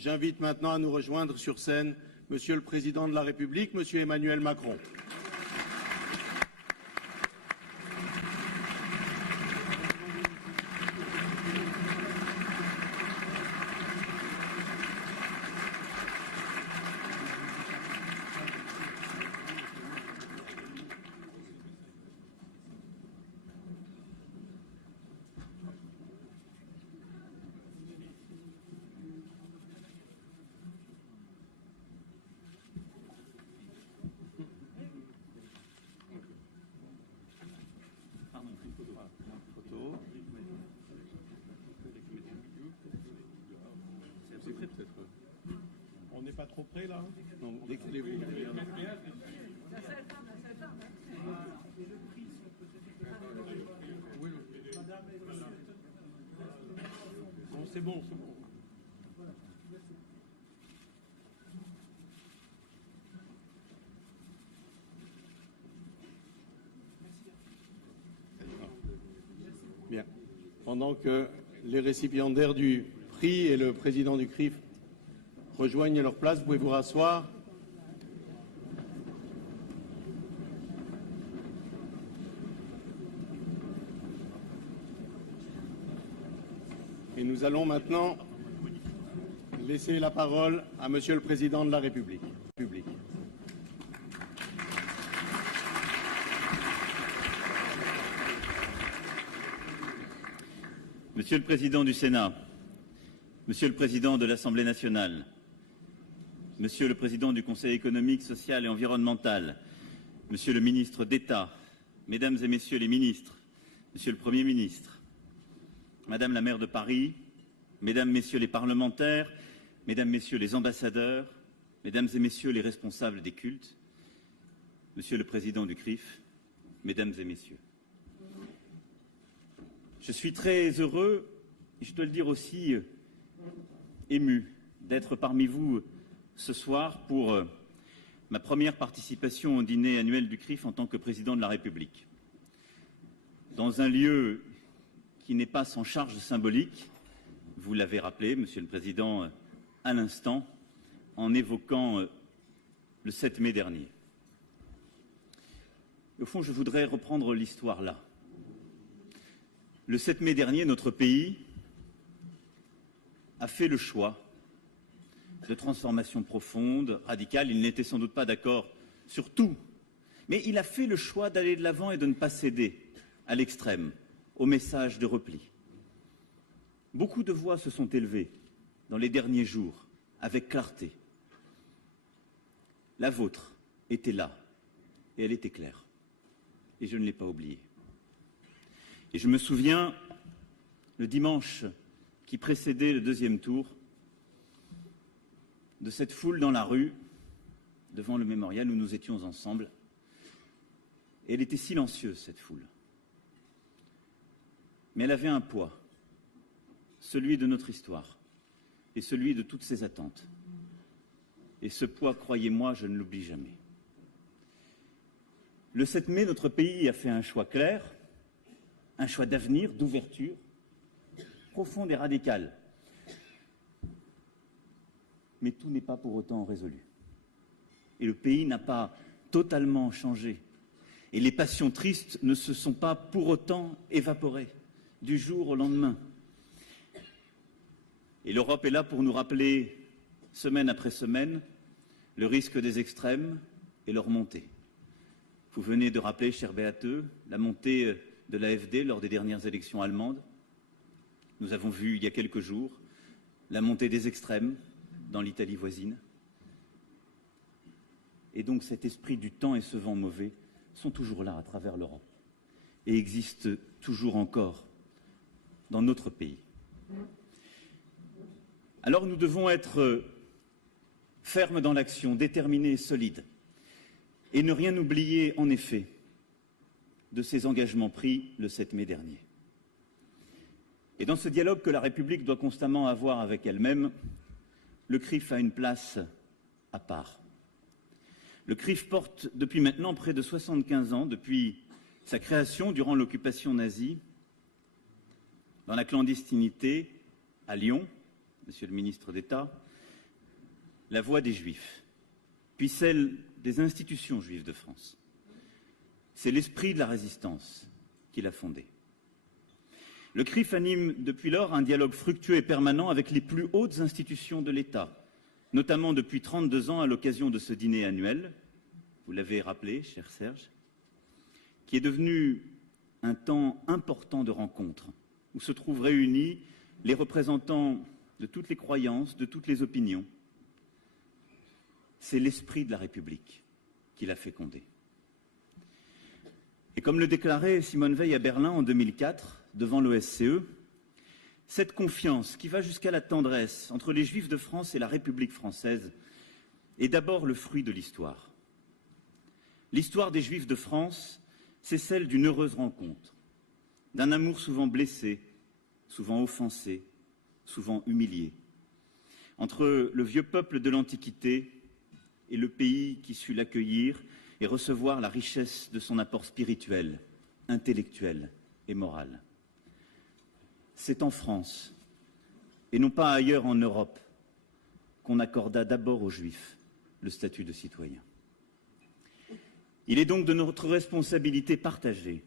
J'invite maintenant à nous rejoindre sur scène Monsieur le Président de la République, Monsieur Emmanuel Macron. On n'est pas trop près là? Non, décalez-vous. Non, c'est bon, c'est bon. Bien. Pendant que les récipiendaires du prix et le président du CRIF rejoignent leur place, vous pouvez vous rasseoir. Et nous allons maintenant laisser la parole à Monsieur le Président de la République. Monsieur le Président du Sénat, Monsieur le Président de l'Assemblée nationale, Monsieur le Président du Conseil économique, social et environnemental, Monsieur le Ministre d'État, Mesdames et Messieurs les ministres, Monsieur le Premier ministre, Madame la maire de Paris, Mesdames, Messieurs les parlementaires, Mesdames, Messieurs les ambassadeurs, Mesdames et Messieurs les responsables des cultes, Monsieur le Président du CRIF, Mesdames et Messieurs. Je suis très heureux, et je dois le dire aussi, ému d'être parmi vous ce soir pour ma première participation au dîner annuel du CRIF en tant que Président de la République. Dans un lieu qui n'est pas sans charge symbolique, vous l'avez rappelé, Monsieur le Président, à l'instant, en évoquant le 7 mai dernier. Au fond, je voudrais reprendre l'histoire là. Le 7 mai dernier, notre pays a fait le choix de transformation profonde, radicale. Il n'était sans doute pas d'accord sur tout, mais il a fait le choix d'aller de l'avant et de ne pas céder à l'extrême, au message de repli. Beaucoup de voix se sont élevées dans les derniers jours, avec clarté. La vôtre était là, et elle était claire. Et je ne l'ai pas oubliée. Et je me souviens, le dimanche qui précédait le deuxième tour, de cette foule dans la rue, devant le mémorial où nous étions ensemble. Et elle était silencieuse, cette foule. Mais elle avait un poids, celui de notre histoire et celui de toutes ses attentes. Et ce poids, croyez-moi, je ne l'oublie jamais. Le 7 mai, notre pays a fait un choix clair, un choix d'avenir, d'ouverture, profonde et radicale. Mais tout n'est pas pour autant résolu. Et le pays n'a pas totalement changé. Et les passions tristes ne se sont pas pour autant évaporées du jour au lendemain. Et l'Europe est là pour nous rappeler, semaine après semaine, le risque des extrêmes et leur montée. Vous venez de rappeler, cher Beate, la montée de l'AfD lors des dernières élections allemandes. Nous avons vu il y a quelques jours la montée des extrêmes dans l'Italie voisine. Et donc cet esprit du temps et ce vent mauvais sont toujours là à travers l'Europe et existent toujours encore dans notre pays. Alors nous devons être fermes dans l'action, déterminés et solides, et ne rien oublier en effet de ces engagements pris le 7 mai dernier. Et dans ce dialogue que la République doit constamment avoir avec elle-même, le CRIF a une place à part. Le CRIF porte depuis maintenant près de 75 ans, depuis sa création durant l'occupation nazie, dans la clandestinité, à Lyon, Monsieur le ministre d'État, la voix des Juifs, puis celle des institutions juives de France. C'est l'esprit de la résistance qui l'a fondé. Le CRIF anime depuis lors un dialogue fructueux et permanent avec les plus hautes institutions de l'État, notamment depuis 32 ans à l'occasion de ce dîner annuel, vous l'avez rappelé, cher Serge, qui est devenu un temps important de rencontres, où se trouvent réunis les représentants de toutes les croyances, de toutes les opinions. C'est l'esprit de la République qui l'a fécondé. Et comme le déclarait Simone Veil à Berlin en 2004, devant l'OSCE, cette confiance qui va jusqu'à la tendresse entre les Juifs de France et la République française est d'abord le fruit de l'histoire. L'histoire des Juifs de France, c'est celle d'une heureuse rencontre, d'un amour souvent blessé, souvent offensé, souvent humilié, entre le vieux peuple de l'Antiquité et le pays qui sut l'accueillir et recevoir la richesse de son apport spirituel, intellectuel et moral. C'est en France, et non pas ailleurs en Europe, qu'on accorda d'abord aux Juifs le statut de citoyen. Il est donc de notre responsabilité partagée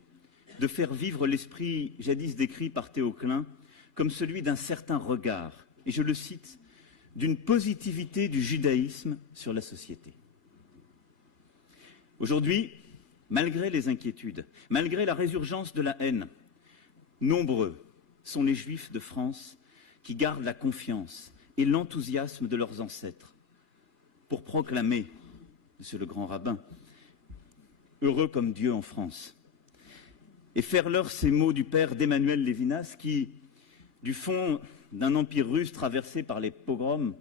de faire vivre l'esprit jadis décrit par Théo Klein comme celui d'un certain regard, et je le cite, d'une positivité du judaïsme sur la société. Aujourd'hui, malgré les inquiétudes, malgré la résurgence de la haine, nombreux sont les Juifs de France qui gardent la confiance et l'enthousiasme de leurs ancêtres pour proclamer, Monsieur le Grand Rabbin, heureux comme Dieu en France, et faire leur ces mots du père d'Emmanuel Lévinas qui, du fond d'un empire russe traversé par les pogroms,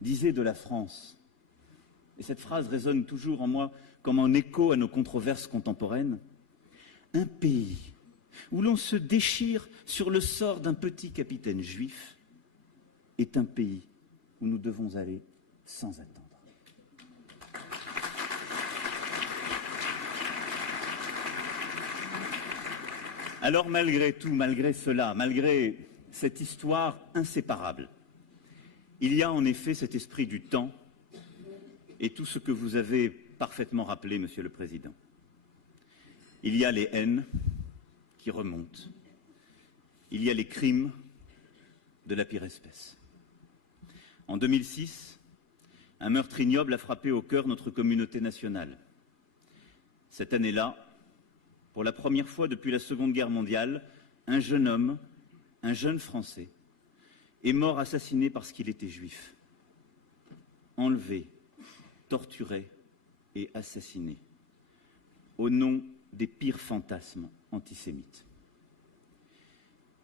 disait de la France, et cette phrase résonne toujours en moi comme un écho à nos controverses contemporaines, un pays où l'on se déchire sur le sort d'un petit capitaine juif est un pays où nous devons aller sans attendre. Alors malgré tout, malgré cela, malgré cette histoire inséparable, il y a en effet cet esprit du temps et tout ce que vous avez parfaitement rappelé, Monsieur le Président. Il y a les haines qui remontent. Il y a les crimes de la pire espèce. En 2006, un meurtre ignoble a frappé au cœur notre communauté nationale. Cette année-là, pour la première fois depuis la Seconde Guerre mondiale, un jeune homme, un jeune Français, est mort assassiné parce qu'il était juif. Enlevé, torturé et assassiné, au nom des pires fantasmes antisémites.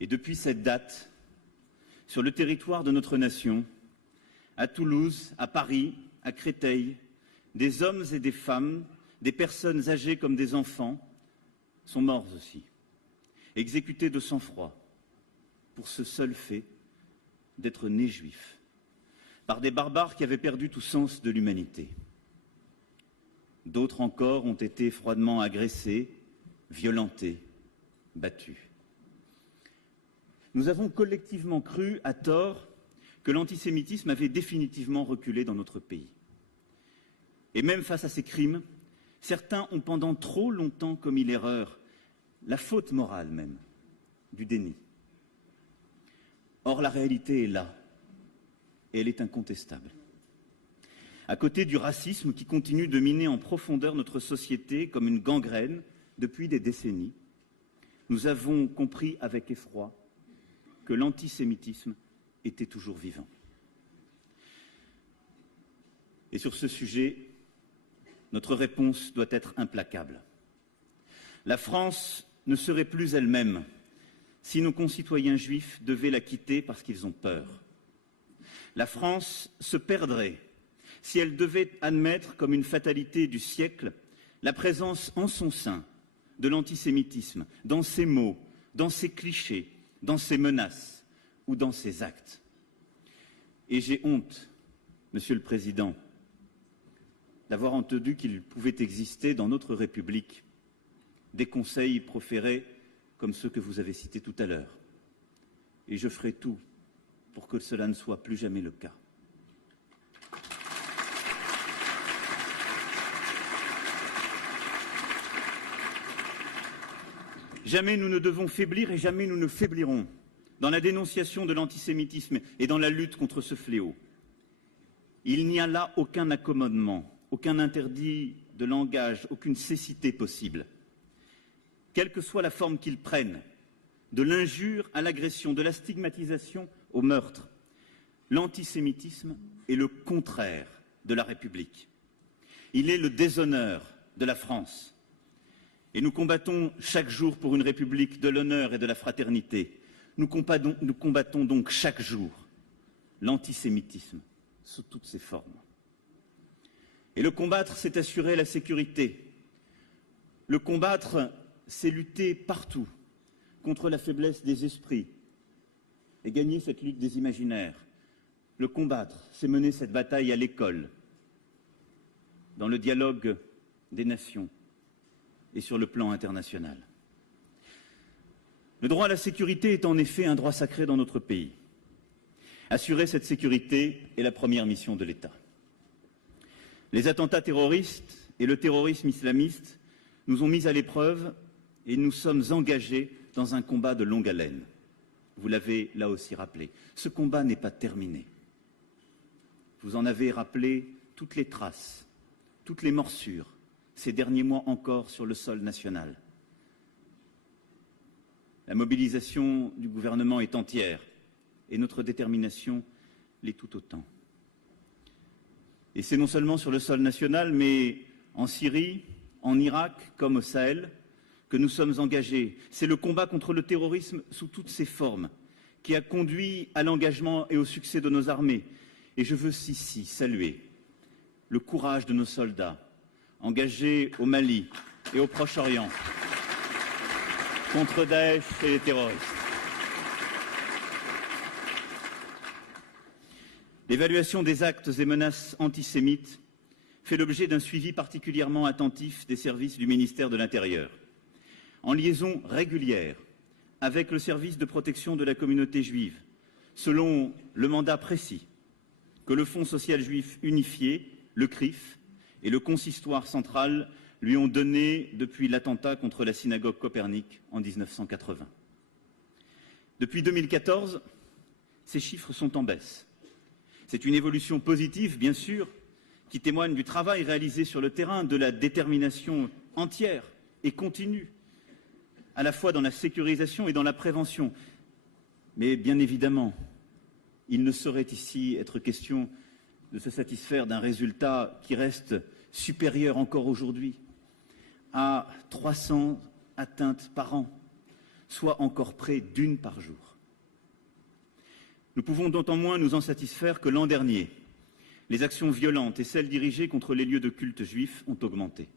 Et depuis cette date, sur le territoire de notre nation, à Toulouse, à Paris, à Créteil, des hommes et des femmes, des personnes âgées comme des enfants, sont morts aussi, exécutés de sang-froid, pour ce seul fait d'être nés juifs, par des barbares qui avaient perdu tout sens de l'humanité. D'autres encore ont été froidement agressés, violentés, battus. Nous avons collectivement cru, à tort, que l'antisémitisme avait définitivement reculé dans notre pays. Et même face à ces crimes, certains ont pendant trop longtemps commis l'erreur, la faute morale même, du déni. Or, la réalité est là, et elle est incontestable. À côté du racisme qui continue de miner en profondeur notre société comme une gangrène depuis des décennies, nous avons compris avec effroi que l'antisémitisme était toujours vivant. Et sur ce sujet, notre réponse doit être implacable. La France ne serait plus elle-même si nos concitoyens juifs devaient la quitter parce qu'ils ont peur. La France se perdrait si elle devait admettre comme une fatalité du siècle la présence en son sein de l'antisémitisme, dans ses mots, dans ses clichés, dans ses menaces ou dans ses actes. Et j'ai honte, Monsieur le Président, d'avoir entendu qu'il pouvait exister dans notre République des conseils proférés comme ceux que vous avez cités tout à l'heure. Et je ferai tout pour que cela ne soit plus jamais le cas. Jamais nous ne devons faiblir et jamais nous ne faiblirons dans la dénonciation de l'antisémitisme et dans la lutte contre ce fléau. Il n'y a là aucun accommodement, aucun interdit de langage, aucune cécité possible. Quelle que soit la forme qu'ils prennent, de l'injure à l'agression, de la stigmatisation au meurtre, l'antisémitisme est le contraire de la République. Il est le déshonneur de la France. Et nous combattons chaque jour pour une République de l'honneur et de la fraternité. Nous combattons donc chaque jour l'antisémitisme sous toutes ses formes. Et le combattre, c'est assurer la sécurité. Le combattre, c'est lutter partout contre la faiblesse des esprits et gagner cette lutte des imaginaires. Le combattre, c'est mener cette bataille à l'école, dans le dialogue des nations et sur le plan international. Le droit à la sécurité est en effet un droit sacré dans notre pays. Assurer cette sécurité est la première mission de l'État. Les attentats terroristes et le terrorisme islamiste nous ont mis à l'épreuve et nous sommes engagés dans un combat de longue haleine. Vous l'avez là aussi rappelé. Ce combat n'est pas terminé. Vous en avez rappelé toutes les traces, toutes les morsures, ces derniers mois encore sur le sol national. La mobilisation du gouvernement est entière et notre détermination l'est tout autant. Et c'est non seulement sur le sol national, mais en Syrie, en Irak, comme au Sahel, que nous sommes engagés. C'est le combat contre le terrorisme sous toutes ses formes qui a conduit à l'engagement et au succès de nos armées. Et je veux ici saluer le courage de nos soldats engagés au Mali et au Proche-Orient contre Daesh et les terroristes. L'évaluation des actes et menaces antisémites fait l'objet d'un suivi particulièrement attentif des services du ministère de l'Intérieur, en liaison régulière avec le service de protection de la communauté juive, selon le mandat précis que le Fonds social juif unifié, le CRIF, et le consistoire central lui ont donné depuis l'attentat contre la synagogue Copernic en 1980. Depuis 2014, ces chiffres sont en baisse. C'est une évolution positive, bien sûr, qui témoigne du travail réalisé sur le terrain, de la détermination entière et continue, à la fois dans la sécurisation et dans la prévention. Mais bien évidemment, il ne saurait ici être question de se satisfaire d'un résultat qui reste supérieur encore aujourd'hui à 300 atteintes par an, soit encore près d'une par jour. Nous pouvons d'autant moins nous en satisfaire que l'an dernier, les actions violentes et celles dirigées contre les lieux de culte juifs ont augmenté.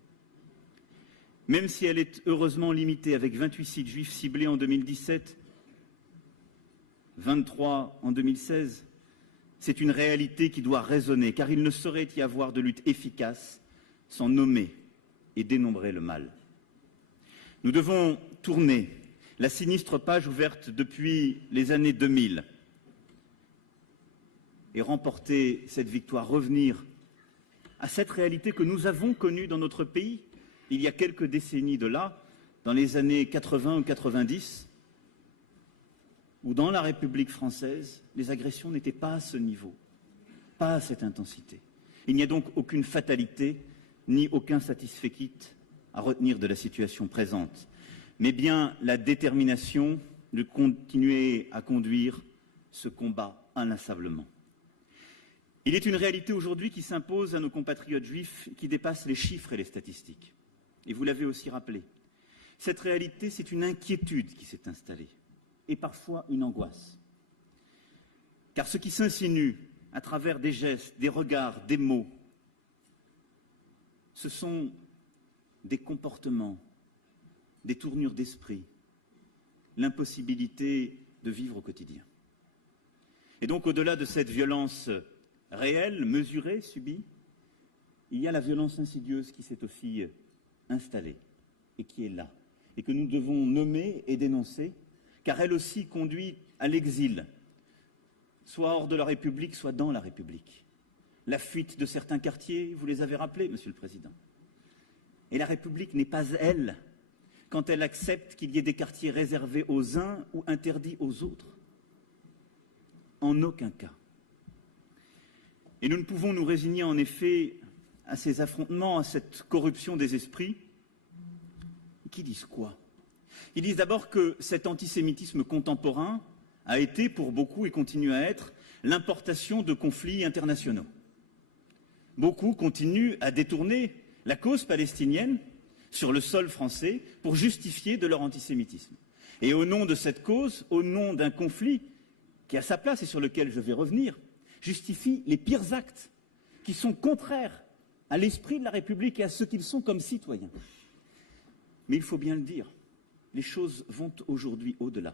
Même si elle est heureusement limitée avec 28 sites juifs ciblés en 2017, 23 en 2016, c'est une réalité qui doit résonner, car il ne saurait y avoir de lutte efficace sans nommer et dénombrer le mal. Nous devons tourner la sinistre page ouverte depuis les années 2000 et remporter cette victoire, revenir à cette réalité que nous avons connue dans notre pays il y a quelques décennies de là, dans les années 80 ou 90, où dans la République française, les agressions n'étaient pas à ce niveau, pas à cette intensité. Il n'y a donc aucune fatalité ni aucun satisfecit à retenir de la situation présente, mais bien la détermination de continuer à conduire ce combat inlassablement. Il est une réalité aujourd'hui qui s'impose à nos compatriotes juifs qui dépasse les chiffres et les statistiques. Et vous l'avez aussi rappelé. Cette réalité, c'est une inquiétude qui s'est installée et parfois une angoisse. Car ce qui s'insinue à travers des gestes, des regards, des mots, ce sont des comportements, des tournures d'esprit, l'impossibilité de vivre au quotidien. Et donc, au-delà de cette violence réelle, mesurée, subie, il y a la violence insidieuse qui s'est aussi installée et qui est là, et que nous devons nommer et dénoncer, car elle aussi conduit à l'exil, soit hors de la République, soit dans la République. La fuite de certains quartiers, vous les avez rappelés, Monsieur le Président. Et la République n'est pas, elle, quand elle accepte qu'il y ait des quartiers réservés aux uns ou interdits aux autres. En aucun cas. Et nous ne pouvons nous résigner en effet à ces affrontements, à cette corruption des esprits. Qui disent quoi? Ils disent d'abord que cet antisémitisme contemporain a été pour beaucoup et continue à être l'importation de conflits internationaux. Beaucoup continuent à détourner la cause palestinienne sur le sol français pour justifier de leur antisémitisme. Et au nom de cette cause, au nom d'un conflit qui a sa place et sur lequel je vais revenir, justifient les pires actes qui sont contraires à l'esprit de la République et à ce qu'ils sont comme citoyens. Mais il faut bien le dire, les choses vont aujourd'hui au-delà.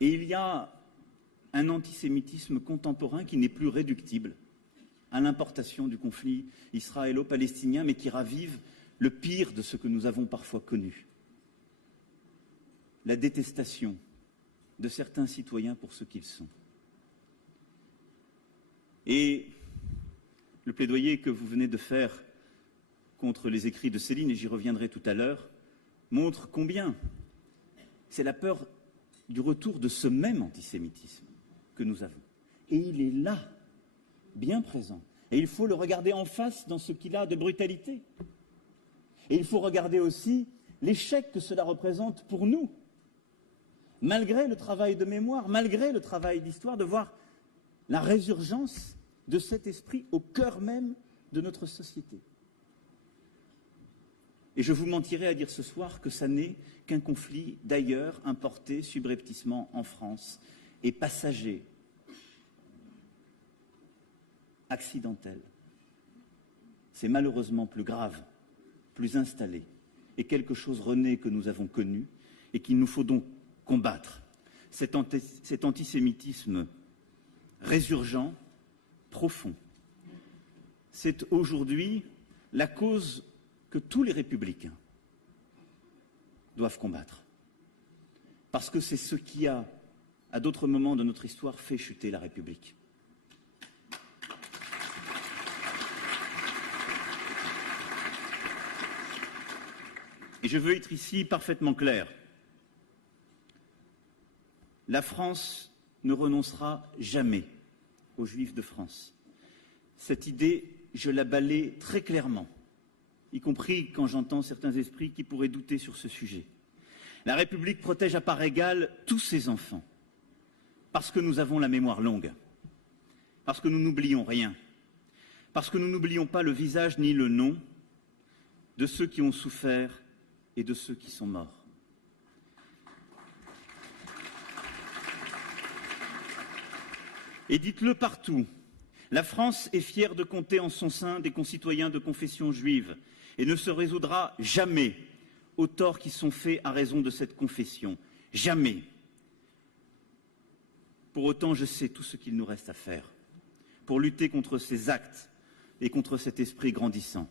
Et il y a un antisémitisme contemporain qui n'est plus réductible à l'importation du conflit israélo-palestinien, mais qui ravive le pire de ce que nous avons parfois connu. La détestation de certains citoyens pour ce qu'ils sont. Et le plaidoyer que vous venez de faire contre les écrits de Céline, et j'y reviendrai tout à l'heure, montre combien c'est la peur du retour de ce même antisémitisme que nous avons. Et il est là, bien présent. Et il faut le regarder en face dans ce qu'il a de brutalité. Et il faut regarder aussi l'échec que cela représente pour nous, malgré le travail de mémoire, malgré le travail d'histoire, de voir la résurgence de cet esprit au cœur même de notre société. Et je vous mentirais à dire ce soir que ça n'est qu'un conflit d'ailleurs importé subrepticement en France et passager, accidentel. C'est malheureusement plus grave, plus installé, et quelque chose, René, que nous avons connu et qu'il nous faut donc combattre. Cet antisémitisme résurgent, profond. C'est aujourd'hui la cause que tous les républicains doivent combattre. Parce que c'est ce qui a, à d'autres moments de notre histoire, fait chuter la République. Et je veux être ici parfaitement clair. La France ne renoncera jamais aux Juifs de France. Cette idée, je la balaie très clairement, y compris quand j'entends certains esprits qui pourraient douter sur ce sujet. La République protège à part égale tous ses enfants, parce que nous avons la mémoire longue, parce que nous n'oublions rien, parce que nous n'oublions pas le visage ni le nom de ceux qui ont souffert et de ceux qui sont morts. Et dites-le partout, la France est fière de compter en son sein des concitoyens de confession juive et ne se résoudra jamais aux torts qui sont faits à raison de cette confession. Jamais. Pour autant, je sais tout ce qu'il nous reste à faire pour lutter contre ces actes et contre cet esprit grandissant.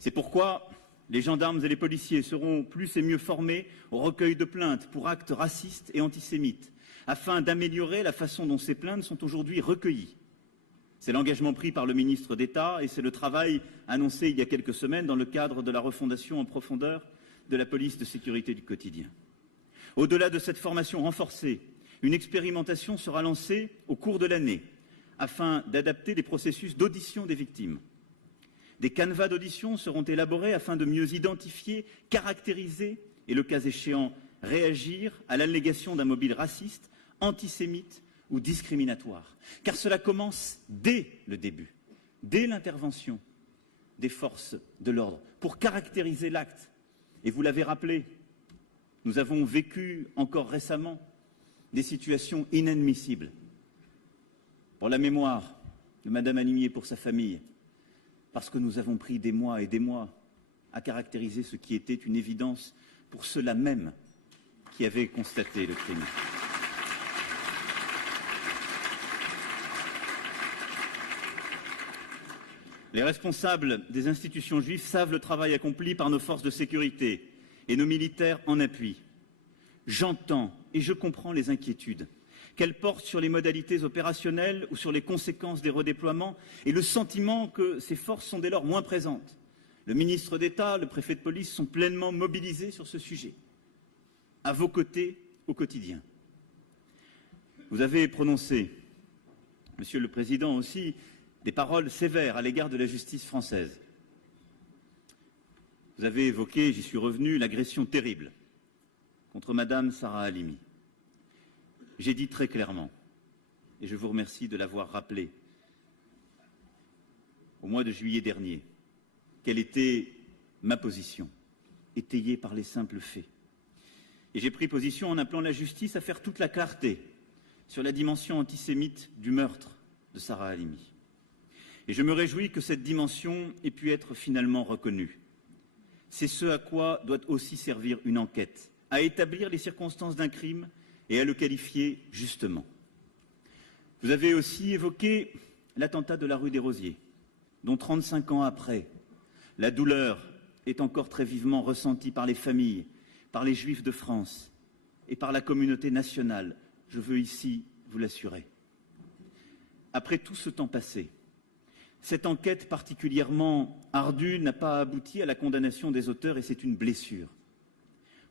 C'est pourquoi les gendarmes et les policiers seront plus et mieux formés au recueil de plaintes pour actes racistes et antisémites, afin d'améliorer la façon dont ces plaintes sont aujourd'hui recueillies. C'est l'engagement pris par le ministre d'État et c'est le travail annoncé il y a quelques semaines dans le cadre de la refondation en profondeur de la police de sécurité du quotidien. Au-delà de cette formation renforcée, une expérimentation sera lancée au cours de l'année afin d'adapter les processus d'audition des victimes. Des canevas d'audition seront élaborés afin de mieux identifier, caractériser et, le cas échéant, réagir à l'allégation d'un mobile raciste, antisémite ou discriminatoire. Car cela commence dès le début, dès l'intervention des forces de l'ordre, pour caractériser l'acte. Et vous l'avez rappelé, nous avons vécu encore récemment des situations inadmissibles. Pour la mémoire de Madame Halimier, pour sa famille, parce que nous avons pris des mois et des mois à caractériser ce qui était une évidence pour ceux-là même qui avaient constaté le crime. Les responsables des institutions juives savent le travail accompli par nos forces de sécurité et nos militaires en appui. J'entends et je comprends les inquiétudes, qu'elles portent sur les modalités opérationnelles ou sur les conséquences des redéploiements et le sentiment que ces forces sont dès lors moins présentes. le ministre d'État, le préfet de police sont pleinement mobilisés sur ce sujet, à vos côtés au quotidien. Vous avez prononcé, Monsieur le Président aussi, des paroles sévères à l'égard de la justice française. Vous avez évoqué, j'y suis revenu, l'agression terrible contre Madame Sarah Halimi. J'ai dit très clairement, et je vous remercie de l'avoir rappelé, au mois de juillet dernier, quelle était ma position, étayée par les simples faits. Et j'ai pris position en appelant la justice à faire toute la clarté sur la dimension antisémite du meurtre de Sarah Halimi. Et je me réjouis que cette dimension ait pu être finalement reconnue. C'est ce à quoi doit aussi servir une enquête, à établir les circonstances d'un crime et à le qualifier justement. Vous avez aussi évoqué l'attentat de la rue des Rosiers, dont 35 ans après, la douleur est encore très vivement ressentie par les familles, par les Juifs de France et par la communauté nationale, je veux ici vous l'assurer. Après tout ce temps passé, cette enquête particulièrement ardue n'a pas abouti à la condamnation des auteurs et c'est une blessure.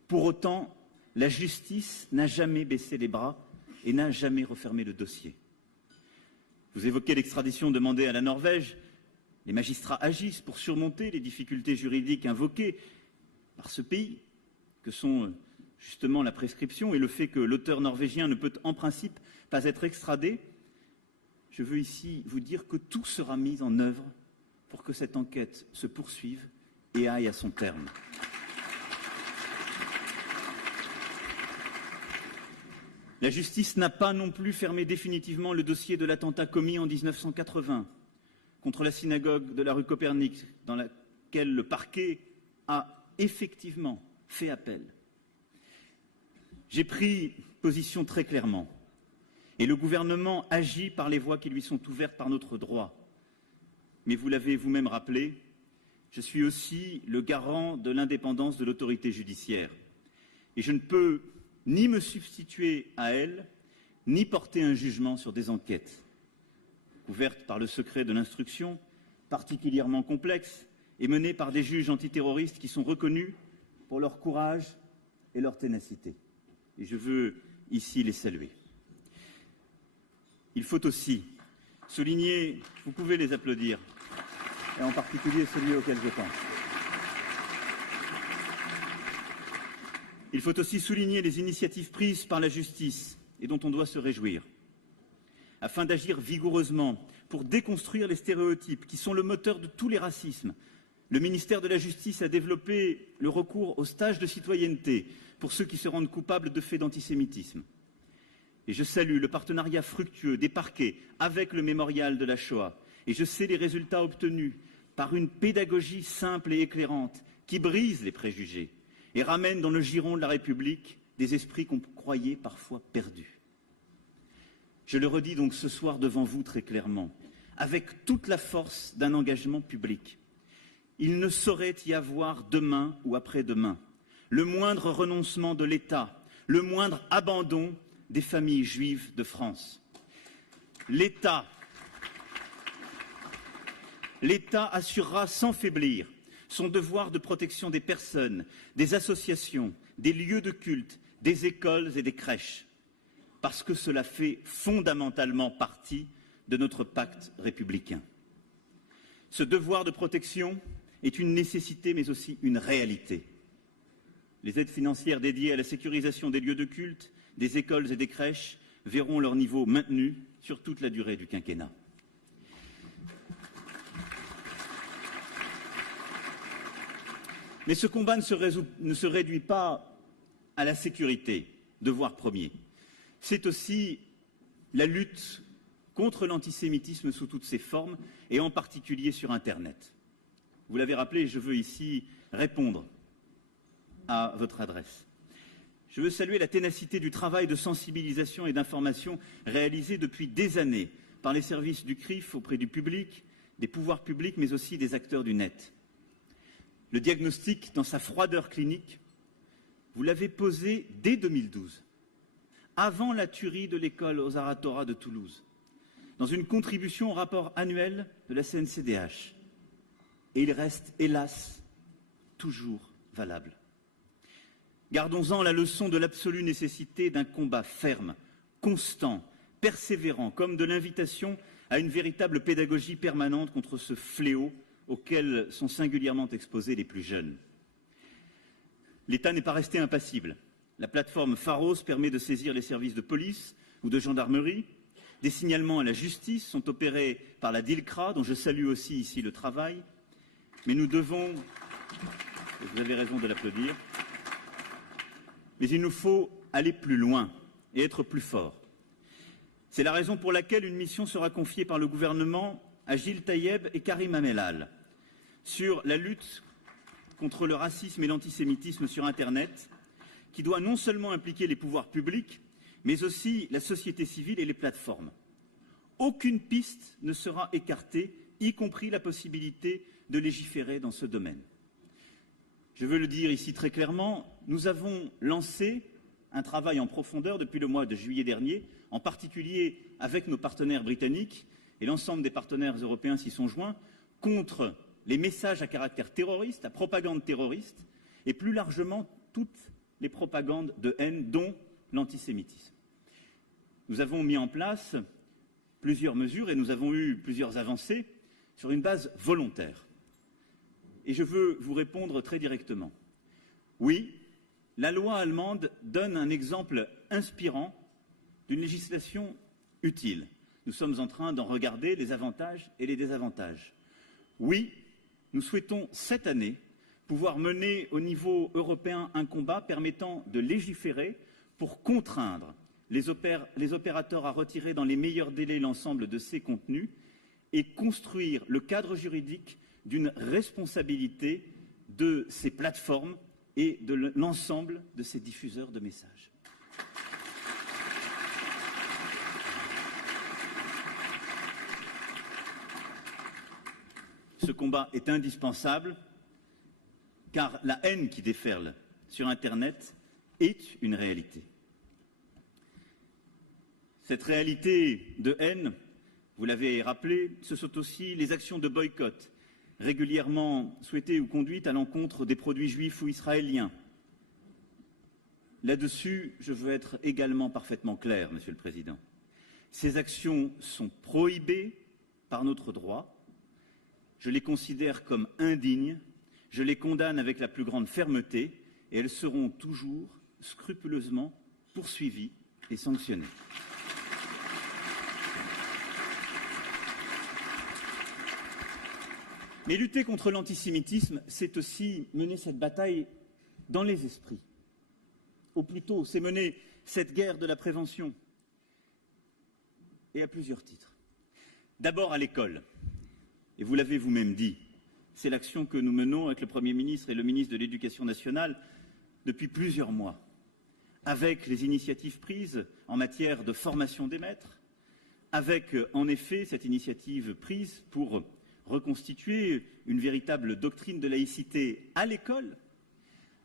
Pour autant, la justice n'a jamais baissé les bras et n'a jamais refermé le dossier. Vous évoquez l'extradition demandée à la Norvège. Les magistrats agissent pour surmonter les difficultés juridiques invoquées par ce pays, que sont justement la prescription et le fait que l'auteur norvégien ne peut en principe pas être extradé. Je veux ici vous dire que tout sera mis en œuvre pour que cette enquête se poursuive et aille à son terme. La justice n'a pas non plus fermé définitivement le dossier de l'attentat commis en 1980 contre la synagogue de la rue Copernic, dans laquelle le parquet a effectivement fait appel. J'ai pris position très clairement et le gouvernement agit par les voies qui lui sont ouvertes par notre droit. Mais vous l'avez vous-même rappelé, je suis aussi le garant de l'indépendance de l'autorité judiciaire et je ne peux ni me substituer à elle, ni porter un jugement sur des enquêtes couvertes par le secret de l'instruction, particulièrement complexes et menées par des juges antiterroristes qui sont reconnus pour leur courage et leur ténacité. Et je veux ici les saluer. Il faut aussi souligner, vous pouvez les applaudir, et en particulier celui auquel je pense. Il faut aussi souligner les initiatives prises par la justice et dont on doit se réjouir, afin d'agir vigoureusement pour déconstruire les stéréotypes qui sont le moteur de tous les racismes. Le ministère de la Justice a développé le recours au stage de citoyenneté pour ceux qui se rendent coupables de faits d'antisémitisme. Et je salue le partenariat fructueux des parquets avec le mémorial de la Shoah. Et je sais les résultats obtenus par une pédagogie simple et éclairante qui brise les préjugés et ramène dans le giron de la République des esprits qu'on croyait parfois perdus. Je le redis donc ce soir devant vous très clairement, avec toute la force d'un engagement public. Il ne saurait y avoir demain ou après-demain le moindre renoncement de l'État, le moindre abandon des familles juives de France. L'État assurera sans faiblir son devoir de protection des personnes, des associations, des lieux de culte, des écoles et des crèches, parce que cela fait fondamentalement partie de notre pacte républicain. Ce devoir de protection est une nécessité mais aussi une réalité. Les aides financières dédiées à la sécurisation des lieux de culte, des écoles et des crèches verront leur niveau maintenu sur toute la durée du quinquennat. Mais ce combat ne se réduit pas à la sécurité, devoir premier. C'est aussi la lutte contre l'antisémitisme sous toutes ses formes, et en particulier sur Internet. Vous l'avez rappelé, je veux ici répondre à votre adresse. Je veux saluer la ténacité du travail de sensibilisation et d'information réalisé depuis des années par les services du CRIF auprès du public, des pouvoirs publics, mais aussi des acteurs du net. Le diagnostic, dans sa froideur clinique, vous l'avez posé dès 2012, avant la tuerie de l'école Ozar Hatorah de Toulouse, dans une contribution au rapport annuel de la CNCDH. et il reste, hélas, toujours valable. Gardons-en la leçon de l'absolue nécessité d'un combat ferme, constant, persévérant, comme de l'invitation à une véritable pédagogie permanente contre ce fléau auquel sont singulièrement exposés les plus jeunes. L'État n'est pas resté impassible. La plateforme Pharos permet de saisir les services de police ou de gendarmerie. Des signalements à la justice sont opérés par la DILCRA, dont je salue aussi ici le travail. Mais nous devons, et vous avez raison de l'applaudir, mais il nous faut aller plus loin et être plus forts. C'est la raison pour laquelle une mission sera confiée par le gouvernement à Gilles Taïeb et Karim Amellal sur la lutte contre le racisme et l'antisémitisme sur Internet, qui doit non seulement impliquer les pouvoirs publics, mais aussi la société civile et les plateformes. Aucune piste ne sera écartée, y compris la possibilité de légiférer dans ce domaine. Je veux le dire ici très clairement, nous avons lancé un travail en profondeur depuis le mois de juillet dernier, en particulier avec nos partenaires britanniques, et l'ensemble des partenaires européens s'y sont joints, contre les messages à caractère terroriste, à propagande terroriste, et plus largement toutes les propagandes de haine, dont l'antisémitisme. Nous avons mis en place plusieurs mesures et nous avons eu plusieurs avancées sur une base volontaire. Et je veux vous répondre très directement. Oui, la loi allemande donne un exemple inspirant d'une législation utile. Nous sommes en train d'en regarder les avantages et les désavantages. Oui, nous souhaitons cette année pouvoir mener au niveau européen un combat permettant de légiférer pour contraindre les opérateurs à retirer dans les meilleurs délais l'ensemble de ces contenus et construire le cadre juridique d'une responsabilité de ces plateformes et de l'ensemble de ces diffuseurs de messages. Ce combat est indispensable car la haine qui déferle sur Internet est une réalité. Cette réalité de haine, vous l'avez rappelé, ce sont aussi les actions de boycott régulièrement souhaitées ou conduites à l'encontre des produits juifs ou israéliens. Là-dessus, je veux être également parfaitement clair, Monsieur le Président. Ces actions sont prohibées par notre droit. Je les considère comme indignes, je les condamne avec la plus grande fermeté et elles seront toujours scrupuleusement poursuivies et sanctionnées. Mais lutter contre l'antisémitisme, c'est aussi mener cette bataille dans les esprits. Ou plutôt, c'est mener cette guerre de la prévention. Et à plusieurs titres. D'abord à l'école. Et vous l'avez vous-même dit, c'est l'action que nous menons avec le Premier ministre et le ministre de l'Éducation nationale depuis plusieurs mois, avec les initiatives prises en matière de formation des maîtres, avec en effet cette initiative prise pour reconstituer une véritable doctrine de laïcité à l'école,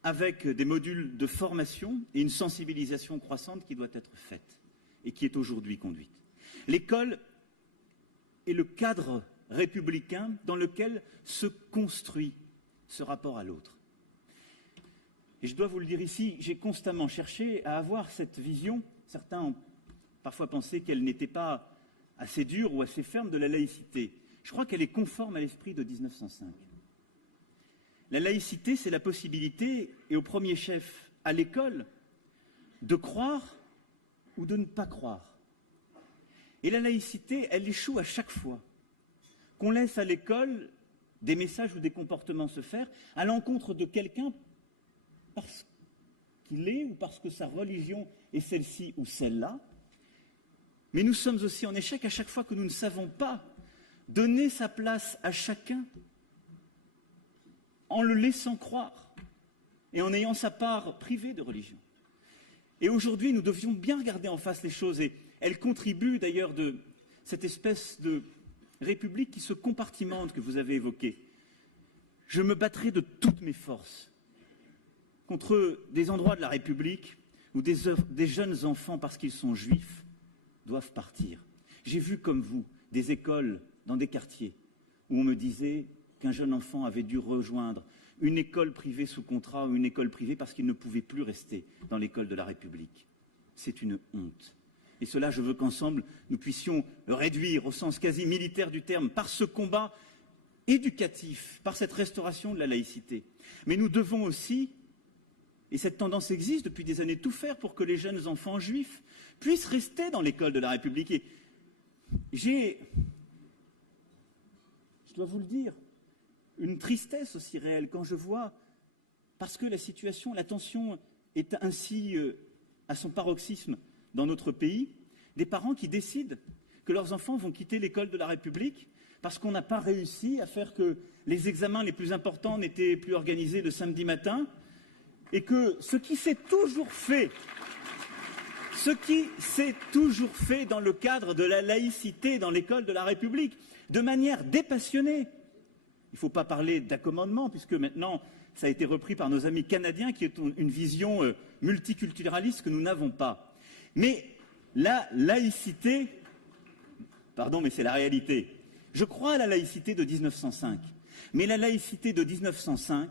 avec des modules de formation et une sensibilisation croissante qui doit être faite et qui est aujourd'hui conduite. L'école est le cadre républicain dans lequel se construit ce rapport à l'autre. Et je dois vous le dire ici, j'ai constamment cherché à avoir cette vision. Certains ont parfois pensé qu'elle n'était pas assez dure ou assez ferme de la laïcité. Je crois qu'elle est conforme à l'esprit de 1905. La laïcité, c'est la possibilité, et au premier chef à l'école, de croire ou de ne pas croire. Et la laïcité, elle échoue à chaque fois qu'on laisse à l'école des messages ou des comportements se faire à l'encontre de quelqu'un parce qu'il est ou parce que sa religion est celle-ci ou celle-là. Mais nous sommes aussi en échec à chaque fois que nous ne savons pas donner sa place à chacun en le laissant croire et en ayant sa part privée de religion. Et aujourd'hui, nous devions bien regarder en face les choses et elles contribuent d'ailleurs de cette espèce de république qui se compartimente que vous avez évoquée. Je me battrai de toutes mes forces contre des endroits de la République où des jeunes enfants, parce qu'ils sont juifs, doivent partir. J'ai vu comme vous des écoles dans des quartiers où on me disait « qu'un jeune enfant avait dû rejoindre une école privée sous contrat ou une école privée parce qu'il ne pouvait plus rester dans l'école de la République. C'est une honte. Et cela, je veux qu'ensemble, nous puissions le réduire au sens quasi militaire du terme, par ce combat éducatif, par cette restauration de la laïcité. Mais nous devons aussi, et cette tendance existe depuis des années, tout faire pour que les jeunes enfants juifs puissent rester dans l'école de la République. Et je dois vous le dire, une tristesse aussi réelle quand je vois, parce que la situation, la tension est ainsi à son paroxysme dans notre pays, des parents qui décident que leurs enfants vont quitter l'école de la République parce qu'on n'a pas réussi à faire que les examens les plus importants n'étaient plus organisés le samedi matin, et que ce qui s'est toujours fait dans le cadre de la laïcité dans l'école de la République, de manière dépassionnée. Il ne faut pas parler d'accommodement, puisque maintenant, ça a été repris par nos amis canadiens, qui ont une vision multiculturaliste que nous n'avons pas. Mais la laïcité, pardon, mais c'est la réalité. Je crois à la laïcité de 1905, mais la laïcité de 1905,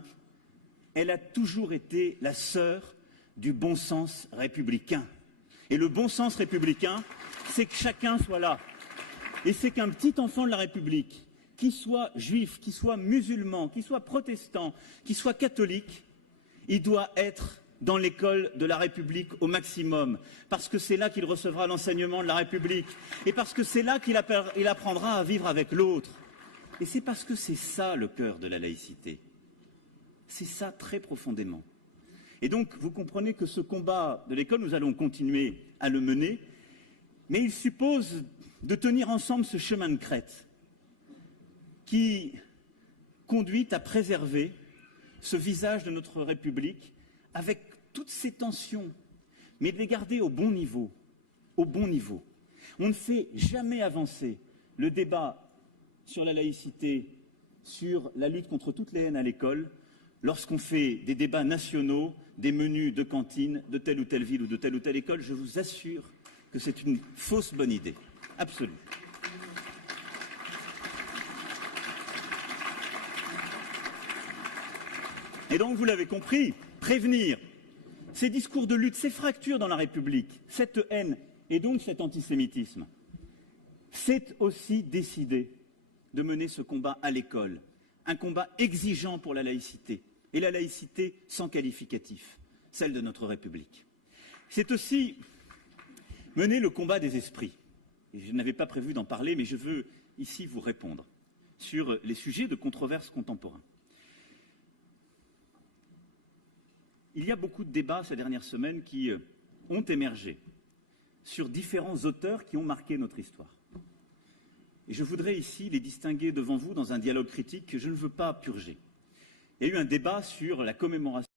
elle a toujours été la sœur du bon sens républicain. Et le bon sens républicain, c'est que chacun soit là. Et c'est qu'un petit enfant de la République, qu'il soit juif, qu'il soit musulman, qu'il soit protestant, qu'il soit catholique, il doit être dans l'école de la République au maximum, parce que c'est là qu'il recevra l'enseignement de la République, et parce que c'est là qu'il apprendra à vivre avec l'autre. Et c'est parce que c'est ça le cœur de la laïcité. C'est ça très profondément. Et donc, vous comprenez que ce combat de l'école, nous allons continuer à le mener, mais il suppose de tenir ensemble ce chemin de crête qui conduit à préserver ce visage de notre République avec toutes ces tensions, mais de les garder au bon niveau, au bon niveau. On ne fait jamais avancer le débat sur la laïcité, sur la lutte contre toutes les haines à l'école, lorsqu'on fait des débats nationaux, des menus de cantine de telle ou telle ville ou de telle école. Je vous assure que c'est une fausse bonne idée, absolue. Et donc, vous l'avez compris, prévenir ces discours de lutte, ces fractures dans la République, cette haine et donc cet antisémitisme, c'est aussi décider de mener ce combat à l'école, un combat exigeant pour la laïcité, et la laïcité sans qualificatif, celle de notre République. C'est aussi mener le combat des esprits. Et je n'avais pas prévu d'en parler, mais je veux ici vous répondre sur les sujets de controverses contemporains. Il y a beaucoup de débats ces dernières semaines qui ont émergé sur différents auteurs qui ont marqué notre histoire. Et je voudrais ici les distinguer devant vous dans un dialogue critique que je ne veux pas purger. Il y a eu un débat sur la commémoration